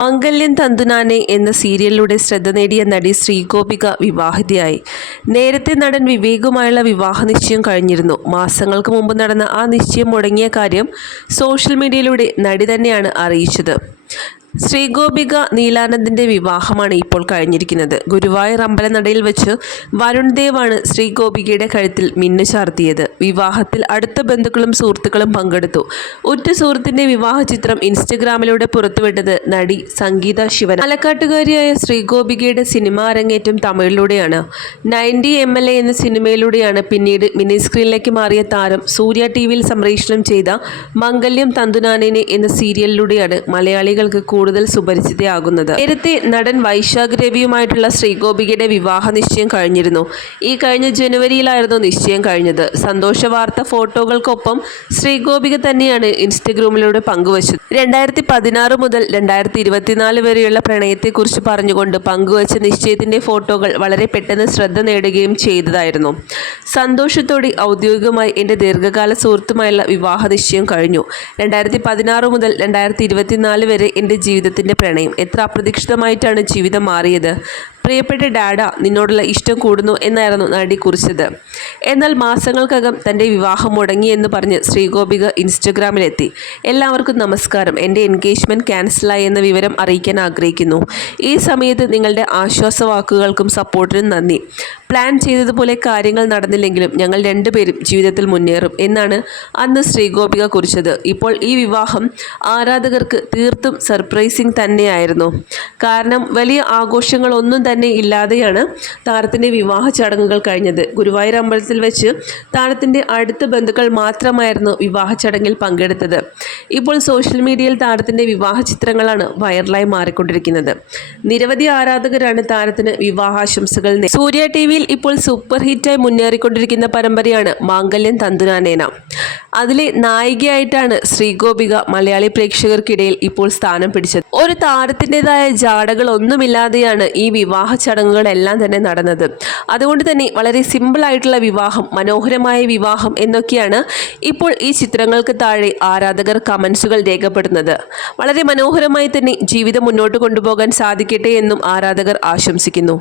മാംഗല്യം തന്തുനാനെ എന്ന സീരിയലിലൂടെ ശ്രദ്ധ നേടിയ നടി ശ്രീഗോപിക വിവാഹിതയായി. നേരത്തെ നടൻ വിവേകുമായുള്ള വിവാഹ നിശ്ചയം കഴിഞ്ഞിരുന്നു. മാസങ്ങൾക്ക് മുമ്പ് നടന്ന ആ നിശ്ചയം മുടങ്ങിയ കാര്യം സോഷ്യൽ മീഡിയയിലൂടെ നടി തന്നെയാണ് അറിയിച്ചത്. ശ്രീഗോപിക നീലാനന്ദിന്റെ വിവാഹമാണ് ഇപ്പോൾ കഴിഞ്ഞിരിക്കുന്നത്. ഗുരുവായൂർ അമ്പലനടയിൽ വെച്ച് വരുൺ ദേവാണ് ശ്രീഗോപികയുടെ കഴുത്തിൽ മിന്നു ചാർത്തിയത്. വിവാഹത്തിൽ അടുത്ത ബന്ധുക്കളും സുഹൃത്തുക്കളും പങ്കെടുത്തു. ഉറ്റ സുഹൃത്തിന്റെ വിവാഹ ചിത്രം ഇൻസ്റ്റഗ്രാമിലൂടെ പുറത്തുവിട്ടത് നടി സംഗീത ശിവൻ. പാലക്കാട്ടുകാരിയായ ശ്രീഗോപികയുടെ സിനിമാ അരങ്ങേറ്റം തമിഴിലൂടെയാണ്. 90 MLA എന്ന സിനിമയിലൂടെയാണ് പിന്നീട് മിനി സ്ക്രീനിലേക്ക് മാറിയ താരം സൂര്യ ടിവിയിൽ സംപ്രേഷണം ചെയ്ത മംഗല്യം തന്തുനാനെ എന്ന സീരിയലിലൂടെയാണ് മലയാളികൾക്ക് കൂടുതൽ സുപരിചിതയാകുന്നത്. നേരത്തെ നടൻ വൈശാഖ് രവിയുമായിട്ടുള്ള ശ്രീഗോപികയുടെ വിവാഹ നിശ്ചയം കഴിഞ്ഞിരുന്നു. ഈ കഴിഞ്ഞ ജനുവരിയിലായിരുന്നു നിശ്ചയം കഴിഞ്ഞത്. സന്തോഷ വാർത്ത ഫോട്ടോകൾക്കൊപ്പം ശ്രീഗോപിക തന്നെയാണ് ഇൻസ്റ്റഗ്രാമിലൂടെ പങ്കുവച്ചത്. 2016 മുതൽ 2024 വരെയുള്ള പ്രണയത്തെക്കുറിച്ച് പറഞ്ഞുകൊണ്ട് പങ്കുവച്ച നിശ്ചയത്തിന്റെ ഫോട്ടോകൾ വളരെ പെട്ടെന്ന് ശ്രദ്ധ നേടുകയും ചെയ്തതായിരുന്നു. സന്തോഷത്തോടെ ഔദ്യോഗികമായി എൻ്റെ ദീർഘകാല സുഹൃത്തുമായുള്ള വിവാഹ നിശ്ചയം കഴിഞ്ഞു. 2016 മുതൽ 2024 വരെ എൻ്റെ ജീവിതത്തിൻ്റെ പ്രണയം. എത്ര അപ്രതീക്ഷിതമായിട്ടാണ് ജീവിതം മാറിയത്. പ്രിയപ്പെട്ട ഡാഡ, നിന്നോടുള്ള ഇഷ്ടം കൂടുന്നു എന്നായിരുന്നു നടി കുറിച്ചത്. എന്നാൽ മാസങ്ങൾക്കകം തൻ്റെ വിവാഹം മുടങ്ങിയെന്ന് പറഞ്ഞ് ശ്രീഗോപിക ഇൻസ്റ്റഗ്രാമിലെത്തി. എല്ലാവർക്കും നമസ്കാരം. എൻ്റെ എൻഗേജ്മെൻറ്റ് ക്യാൻസലായി എന്ന വിവരം അറിയിക്കാൻ ആഗ്രഹിക്കുന്നു. ഈ സമയത്ത് നിങ്ങളുടെ ആശ്വാസവാക്കുകൾക്കും സപ്പോർട്ടിനും നന്ദി. പ്ലാൻ ചെയ്തതുപോലെ കാര്യങ്ങൾ നടന്നില്ലെങ്കിലും ഞങ്ങൾ രണ്ടുപേരും ജീവിതത്തിൽ മുന്നേറും എന്നാണ് അന്ന് ശ്രീഗോപിക കുറിച്ചത്. ഇപ്പോൾ ഈ വിവാഹം ആരാധകർക്ക് തീർത്തും സർപ്രൈസിങ് തന്നെയായിരുന്നു. കാരണം വലിയ ആഘോഷങ്ങളൊന്നും തന്നെ ഇല്ലാതെയാണ് താരത്തിൻ്റെ വിവാഹ ചടങ്ങുകൾ കഴിഞ്ഞത്. ഗുരുവായൂർ അമ്പലത്തിൽ വെച്ച് താരത്തിൻ്റെ അടുത്ത ബന്ധുക്കൾ മാത്രമായിരുന്നു വിവാഹ ചടങ്ങിൽ പങ്കെടുത്തത്. ഇപ്പോൾ സോഷ്യൽ മീഡിയയിൽ താരത്തിൻ്റെ വിവാഹ ചിത്രങ്ങളാണ് വൈറലായി മാറിക്കൊണ്ടിരിക്കുന്നത്. നിരവധി ആരാധകരാണ് താരത്തിന് വിവാഹാശംസകൾ. സൂര്യ ടിവിയിൽ ഇപ്പോൾ സൂപ്പർ ഹിറ്റായി മുന്നേറിക്കൊണ്ടിരിക്കുന്ന പരമ്പരയാണ് മാംഗല്യം തന്തുനാനേന. അതിലെ നായികയായിട്ടാണ് ശ്രീഗോപിക മലയാളി പ്രേക്ഷകർക്കിടയിൽ ഇപ്പോൾ സ്ഥാനം പിടിച്ചത്. ഒരു താരത്തിൻ്റെതായ ജാടകൾ ഒന്നുമില്ലാതെയാണ് ഈ വിവാഹ ചടങ്ങുകളെല്ലാം തന്നെ നടന്നത്. അതുകൊണ്ട് തന്നെ വളരെ സിമ്പിൾ ആയിട്ടുള്ള വിവാഹം, മനോഹരമായ വിവാഹം എന്നൊക്കെയാണ് ഇപ്പോൾ ഈ ചിത്രങ്ങൾക്ക് താഴെ ആരാധകർ കമൻസുകൾ രേഖപ്പെടുന്നത്. വളരെ മനോഹരമായി തന്നെ ജീവിതം മുന്നോട്ട് കൊണ്ടുപോകാൻ സാധിക്കട്ടെ എന്നും ആരാധകർ ആശംസിക്കുന്നു.